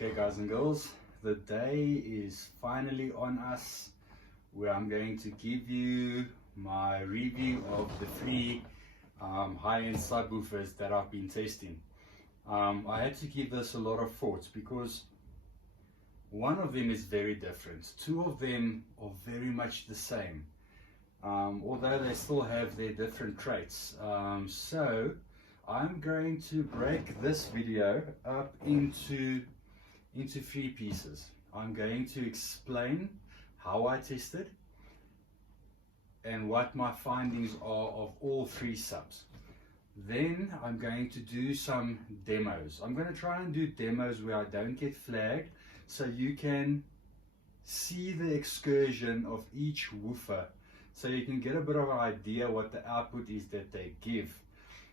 Okay guys and girls, the day is finally on us where I'm going to give you my review of the three high-end subwoofers that I've been testing. I had to give this a lot of thought because one of them is very different. Two of them are very much the same, although they still have their different traits. So I'm going to break this video up into three pieces. I'm going to explain how I tested and what my findings are of all three subs. Then I'm going to do some demos. I'm going to try and do demos where I don't get flagged, so you can see the excursion of each woofer, so you can get a bit of an idea what the output is that they give.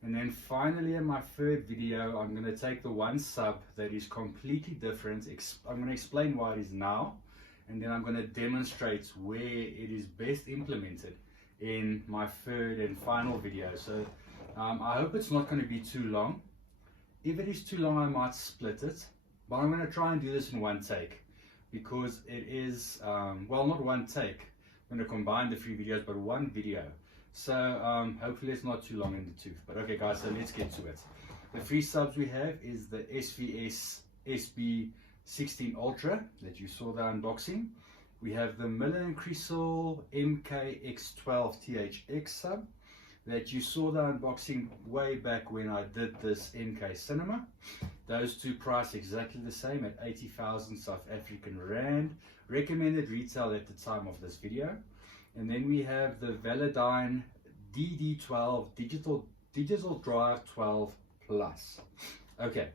And then finally, in my third video, I'm going to take the one sub that is completely different. I'm going to explain why it is now, and then I'm going to demonstrate where it is best implemented in my third and final video. So I hope it's not going to be too long. If it is too long, I might split it, but I'm going to try and do this in one take, because it is, well, not one take. I'm going to combine the three videos, but one video. So hopefully it's not too long in the tooth. But okay guys, so let's get to it. The three subs we have is the SVS SB16 Ultra that you saw the unboxing. We have the Miller & Creasle MKX12 THX sub that you saw the unboxing way back when I did this MK Cinema. Those two price exactly the same at 80,000 South African Rand. Recommended retail at the time of this video. And then we have the Velodyne DD12 Digital Drive 12 Plus. Okay,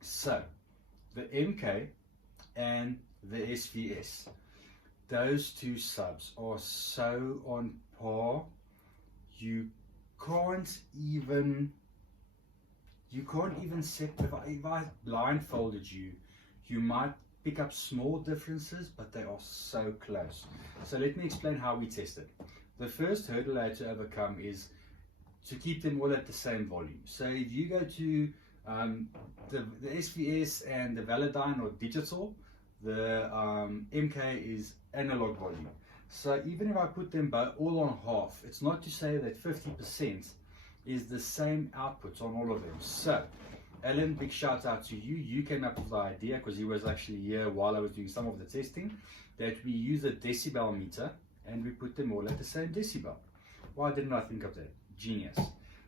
so the MK and the SVS, those two subs are so on par. You can't even set, if I blindfolded you, you might pick up small differences, but they are so close. So let me explain how we tested. The first hurdle I had to overcome is to keep them all at the same volume. So if you go to the SVS and the Velodyne or digital, the MK is analog volume. So even if I put them both all on half, it's not to say that 50% is the same output on all of them. So Alan, big shout out to you. You came up with the idea, because he was actually here while I was doing some of the testing, that we use a decibel meter and we put them all at the same decibel. Why didn't I think of that? Genius.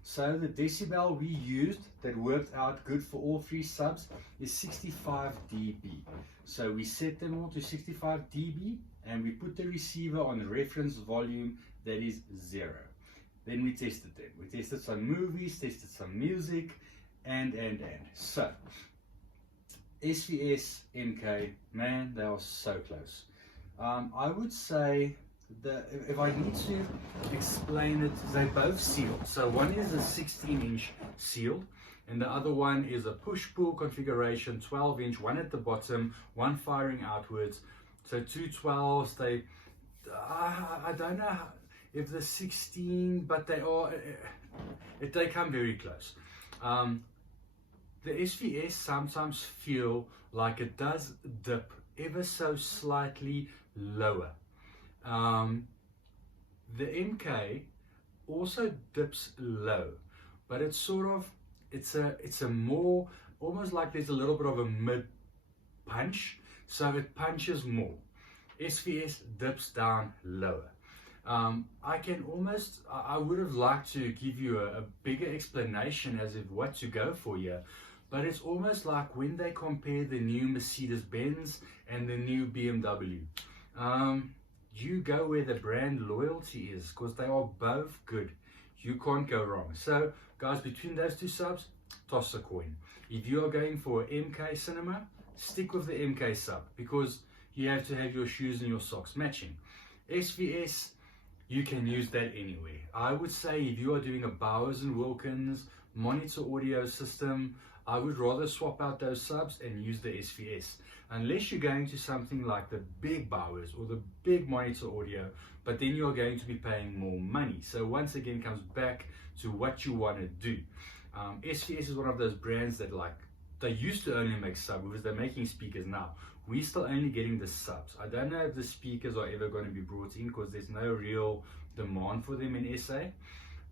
So the decibel we used that worked out good for all three subs is 65 dB. So we set them all to 65 dB and we put the receiver on the reference volume that is 0. Then we tested them. We tested some movies, tested some music, and. So SVS, MK, man, they are so close. I would say that if I need to explain it, they both sealed. So one is a 16-inch sealed, and the other one is a push-pull configuration, 12-inch, one at the bottom, one firing outwards. So two 12s, I don't know if the 16, but they come very close. The SVS sometimes feel like it does dip ever so slightly lower. The MK also dips low, but it's sort of, it's a more, almost like there's a little bit of a mid punch, so it punches more. SVS dips down lower. I would have liked to give you a bigger explanation as if what to go for here, but it's almost like when they compare the new Mercedes-Benz and the new BMW. You go where the brand loyalty is, because they are both good. You can't go wrong. So guys, between those two subs, toss a coin. If you are going for MK Cinema, stick with the MK sub, because you have to have your shoes and your socks matching. SVS, you can use that anywhere. I would say if you are doing a Bowers & Wilkins monitor audio system, I would rather swap out those subs and use the SVS. Unless you're going to something like the big Bowers or the big monitor audio, but then you're going to be paying more money. So once again, comes back to what you want to do. SVS is one of those brands that, like, they used to only make subwoofers, they're making speakers now. We're still only getting the subs. I don't know if the speakers are ever going to be brought in because there's no real demand for them in SA.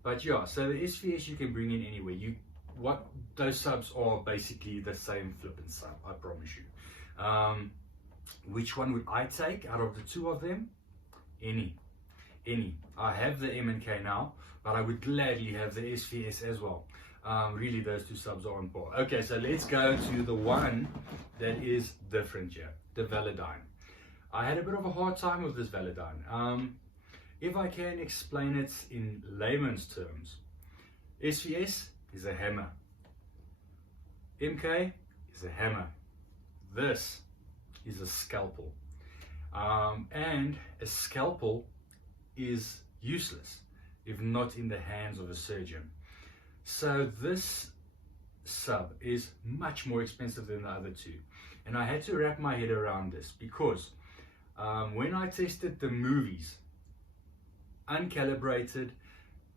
But yeah, so the SVS you can bring in anywhere. What those subs are basically the same flippin' sub, I promise you. Which one would I take out of the two of them? Any. I have the M&K now, but I would gladly have the SVS as well. Really, those two subs are on par. Okay, so let's go to the one that is different here, the Velodyne. I had a bit of a hard time with this Velodyne. If I can explain it in layman's terms, SVS is a hammer. MK is a hammer. This is a scalpel. And a scalpel is useless if not in the hands of a surgeon. So this sub is much more expensive than the other two. And I had to wrap my head around this because when I tested the movies, uncalibrated,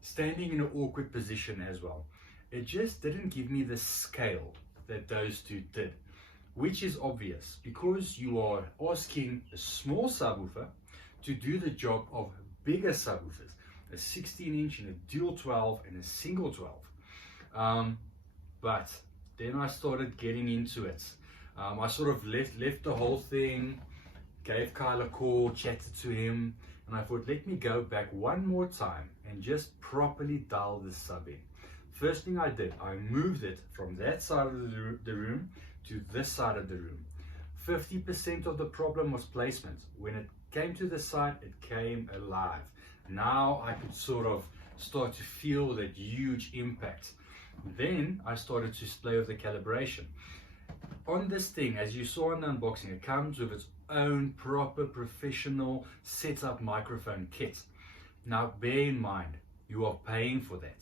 standing in an awkward position as well, it just didn't give me the scale that those two did, which is obvious because you are asking a small subwoofer to do the job of bigger subwoofers, a 16-inch and a dual 12 and a single 12. But then I started getting into it. I sort of left the whole thing, gave Kyle a call, chatted to him, and I thought, let me go back one more time and just properly dial this sub in. First thing I did, I moved it from that side of the room to this side of the room. 50% of the problem was placement. When it came to the side, it came alive. Now I could sort of start to feel that huge impact. Then I started to play with the calibration. On this thing, as you saw in the unboxing, it comes with its own proper professional setup microphone kit. Now bear in mind, you are paying for that.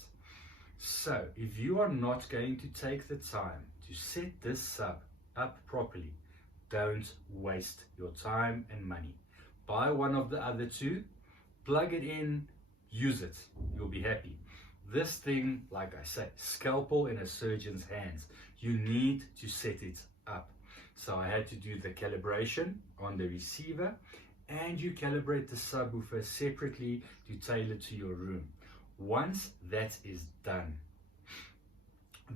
So if you are not going to take the time to set this sub up properly, don't waste your time and money. Buy one of the other two, plug it in, use it, you'll be happy. This thing, like I say, scalpel in a surgeon's hands. You need to set it up. So I had to do the calibration on the receiver, and you calibrate the subwoofer separately to tailor to your room. Once that is done,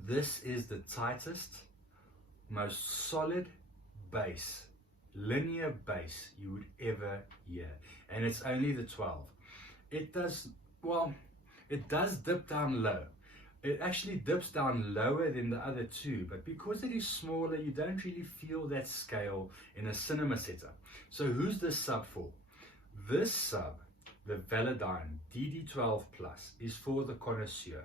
this is the tightest, most solid bass, linear bass you would ever hear. And it's only the 12. It does dip down low. It actually dips down lower than the other two, but because it is smaller, you don't really feel that scale in a cinema setup. So who's this sub for? This sub, the Velodyne DD12 Plus, is for the connoisseur.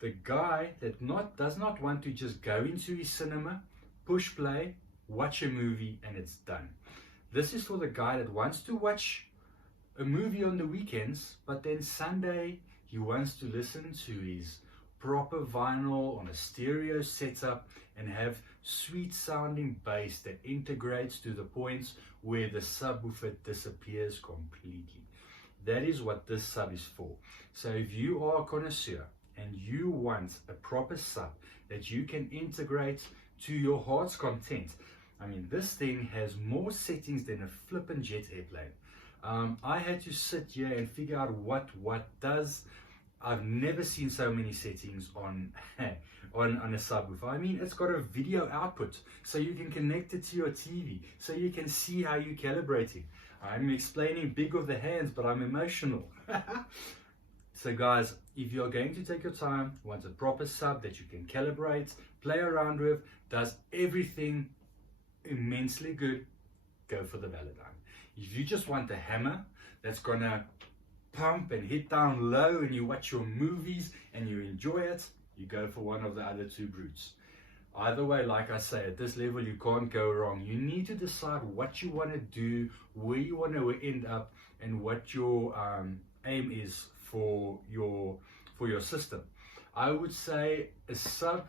The guy that does not want to just go into his cinema, push play, watch a movie, and it's done. This is for the guy that wants to watch a movie on the weekends, but then Sunday he wants to listen to his proper vinyl on a stereo setup and have sweet sounding bass that integrates to the points where the subwoofer disappears completely. That is what this sub is for. So if you are a connoisseur and you want a proper sub that you can integrate to your heart's content, I mean, this thing has more settings than a flippin' jet airplane. I had to sit here and figure out what does. I've never seen so many settings on a subwoofer. I mean, it's got a video output, so you can connect it to your TV, so you can see how you're calibrating. I'm explaining big of the hands, but I'm emotional. So guys, if you're going to take your time, want a proper sub that you can calibrate, play around with, does everything immensely good, go for the Velodyne. If you just want the hammer that's gonna pump and hit down low and you watch your movies and you enjoy it, you go for one of the other two brutes. Either way, like I say, at this level you can't go wrong. You need to decide what you want to do, where you want to end up, and what your aim is for your system. I would say a sub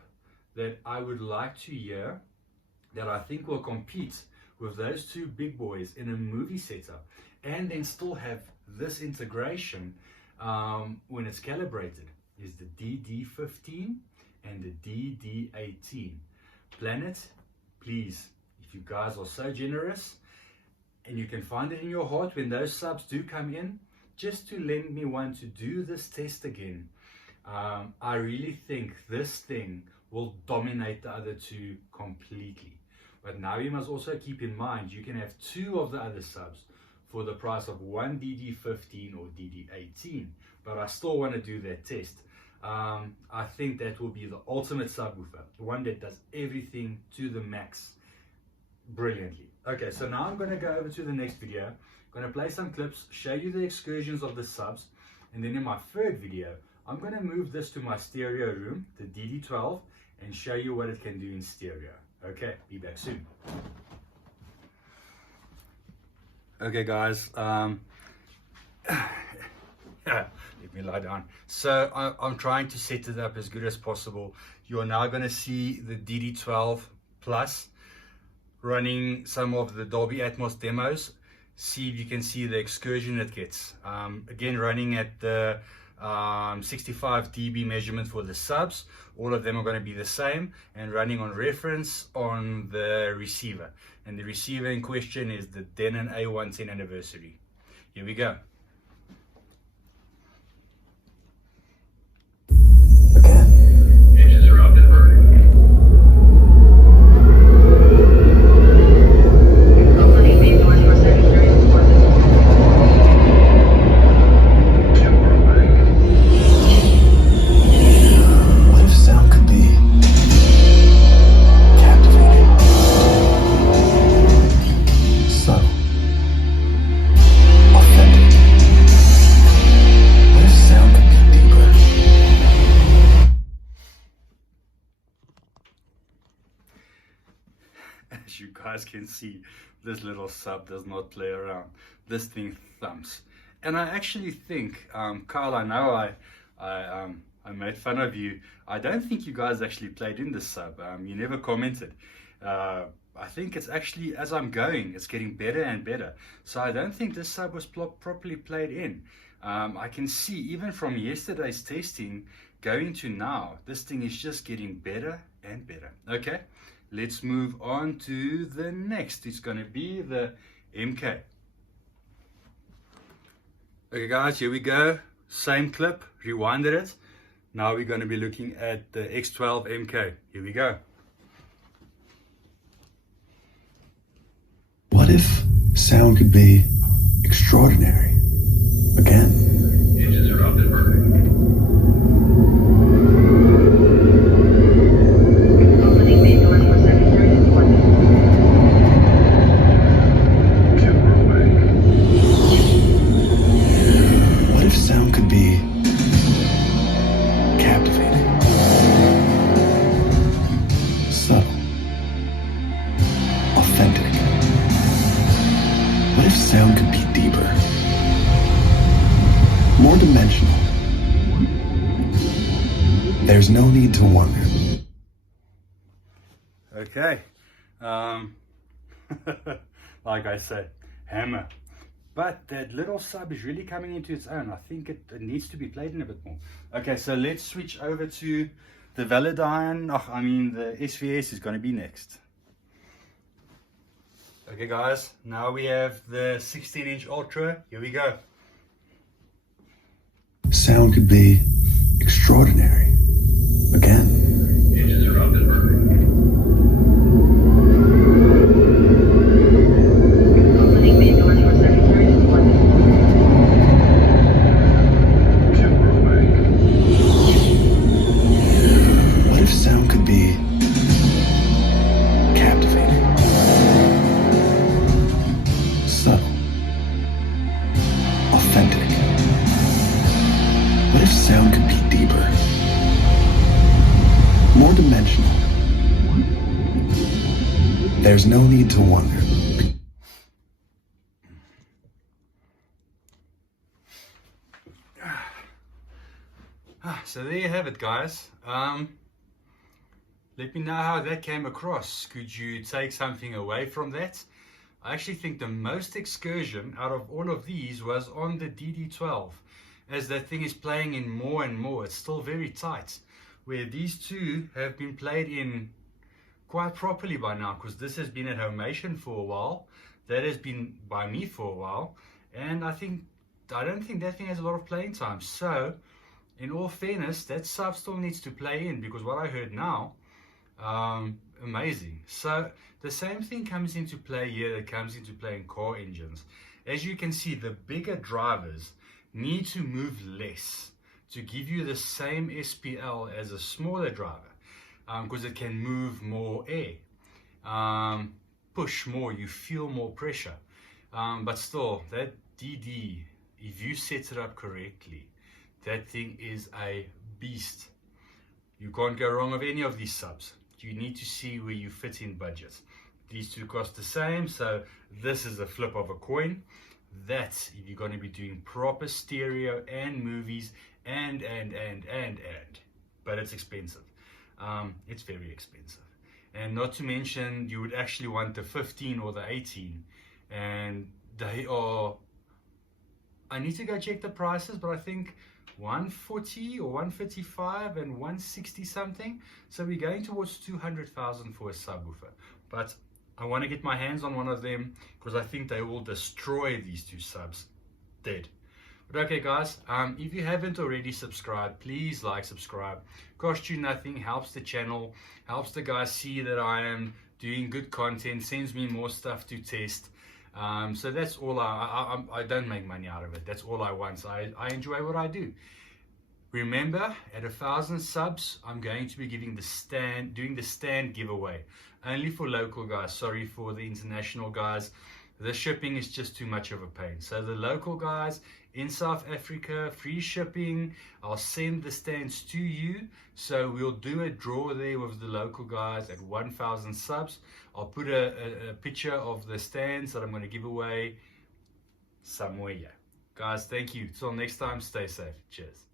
that I would like to hear that I think will compete with those two big boys in a movie setup and then still have this integration when it's calibrated is the DD15 and the DD18. planet, please, if you guys are so generous and you can find it in your heart when those subs do come in, just to lend me one to do this test again. I really think this thing will dominate the other two completely. But now you must also keep in mind, you can have two of the other subs for the price of one DD15 or DD18. But I still want to do that test. I think that will be the ultimate subwoofer, the one that does everything to the max brilliantly. Okay, so now I'm going to go over to the next video. I'm going to play some clips, show you the excursions of the subs, and then in my third video, I'm going to move this to my stereo room, the DD12, and show you what it can do in stereo. Okay, be back soon. Okay guys, let me lie down. So I'm trying to set it up as good as possible. You're now going to see the DD12 Plus running some of the Dolby Atmos demos. See if you can see the excursion it gets. Again, running at the 65 dB measurement for the subs. All of them are going to be the same and running on reference on the receiver. And the receiver in question is the Denon A110 Anniversary. Here we go. As you guys can see, this little sub does not play around. This thing thumps. And I actually think, Kyle, I know I made fun of you. I don't think you guys actually played in this sub. You never commented. I think it's actually, as I'm going, it's getting better and better. So I don't think this sub was properly played in. I can see even from yesterday's testing going to now, this thing is just getting better and better. Okay. Let's move on to the next. It's going to be the MK. Okay guys, here we go. Same clip, rewinded it. Now we're going to be looking at the X12 MK. Here we go. What if sound could be extraordinary again? Engines are up and burning. Sound could be captivating, subtle, authentic. What if sound could be deeper, more dimensional? There's no need to wonder. Okay, like I said, hammer. But that little sub is really coming into its own. I think it needs to be played in a bit more. Okay, so let's switch over to the Velodyne. Oh, I mean, the SVS is going to be next. Okay, guys, now we have the 16-inch Ultra. Here we go. Sound could be extraordinary again. Engines are up and burning. Sound could be captivating, subtle, authentic. What if sound could be deeper, more dimensional? There's no need to wonder. So there you have it, guys. Let me know how that came across. Could you take something away from that? I actually think the most excursion out of all of these was on the DD12. As that thing is playing in more and more, it's still very tight. Where these two have been played in quite properly by now, because this has been at Homation for a while. That has been by me for a while, and I don't think that thing has a lot of playing time. So, in all fairness, that sub still needs to play in, because what I heard now, amazing. So the same thing comes into play here that comes into play in car engines. As you can see, the bigger drivers need to move less to give you the same SPL as a smaller driver, because it can move more air, push more, you feel more pressure. But still, that DD, if you set it up correctly, that thing is a beast. You can't go wrong with any of these subs. You need to see where you fit in budget. These two cost the same, so this is a flip of a coin. That's if you're going to be doing proper stereo and movies and. But it's expensive. It's very expensive. And not to mention, you would actually want the 15 or the 18. And they are, I need to go check the prices, but I think 140 or 155 and 160 something. So we're going towards 200,000 for a subwoofer. But I want to get my hands on one of them, because I think they will destroy these two subs dead. But okay guys, if you haven't already subscribed, please like, subscribe. Costs you nothing, helps the channel, helps the guys see that I am doing good content, sends me more stuff to test. So that's all. I don't make money out of it. That's all I want. So I enjoy what I do. Remember, at 1,000 subs, I'm going to be doing the stand giveaway. Only for local guys. Sorry for the international guys. The shipping is just too much of a pain. So the local guys in South Africa, free shipping. I'll send the stands to you. So we'll do a draw there with the local guys at 1,000 subs. I'll put a picture of the stands that I'm going to give away somewhere here. Guys, thank you. Till next time, stay safe. Cheers.